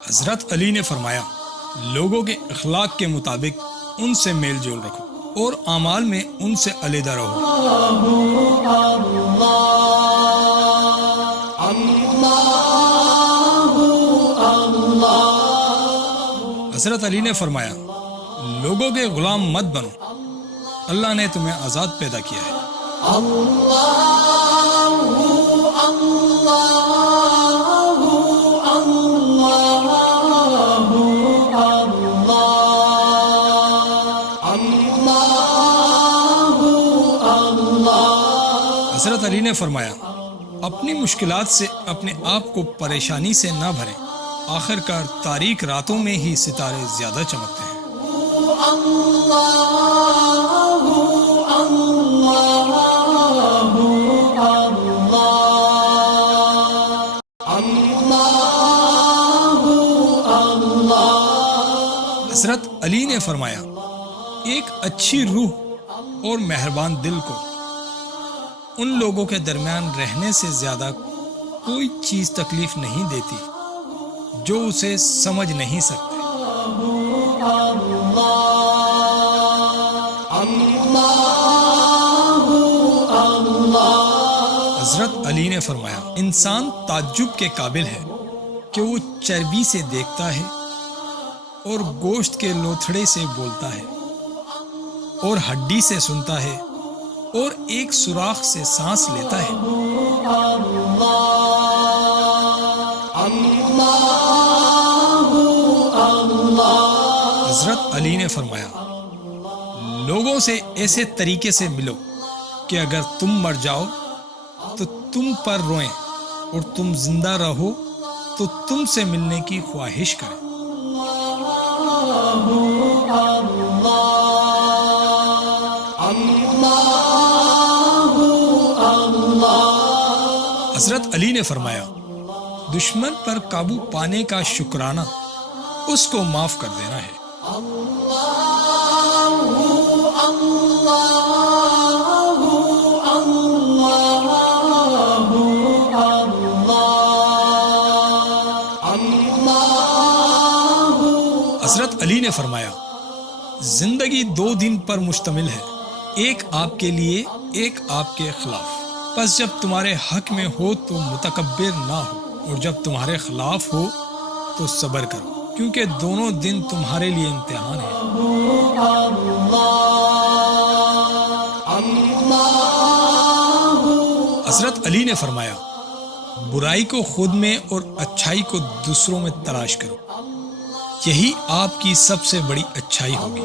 حضرت علی نے فرمایا، لوگوں کے اخلاق کے مطابق ان سے میل جول رکھو اور اعمال میں ان سے علیحدہ رہو۔ حضرت علی نے فرمایا، لوگوں کے غلام مت بنو، اللہ نے تمہیں آزاد پیدا کیا ہے۔ حضرت علی نے فرمایا، اپنی مشکلات سے اپنے آپ کو پریشانی سے نہ بھریں، آخر کار تاریک راتوں میں ہی ستارے زیادہ چمکتے ہیں۔ حضرت علی نے فرمایا، ایک اچھی روح اور مہربان دل کو ان لوگوں کے درمیان رہنے سے زیادہ کوئی چیز تکلیف نہیں دیتی جو اسے سمجھ نہیں سکتے۔ حضرت علی نے فرمایا، انسان تعجب کے قابل ہے کہ وہ چربی سے دیکھتا ہے اور گوشت کے لوتھڑے سے بولتا ہے اور ہڈی سے سنتا ہے اور ایک سوراخ سے سانس لیتا ہے۔ حضرت علی نے فرمایا، لوگوں سے ایسے طریقے سے ملو کہ اگر تم مر جاؤ تو تم پر روئیں اور تم زندہ رہو تو تم سے ملنے کی خواہش کریں۔ حضرت علی نے فرمایا، دشمن پر قابو پانے کا شکرانہ اس کو معاف کر دینا ہے۔ حضرت علی نے فرمایا، زندگی 2 دن پر مشتمل ہے، ایک آپ کے لیے، ایک آپ کے خلاف۔ پس جب تمہارے حق میں ہو تو متکبر نہ ہو، اور جب تمہارے خلاف ہو تو صبر کرو، کیونکہ دونوں دن تمہارے لیے امتحان ہے۔ حضرت علی نے فرمایا، برائی کو خود میں اور اچھائی کو دوسروں میں تلاش کرو، یہی آپ کی سب سے بڑی اچھائی ہوگی۔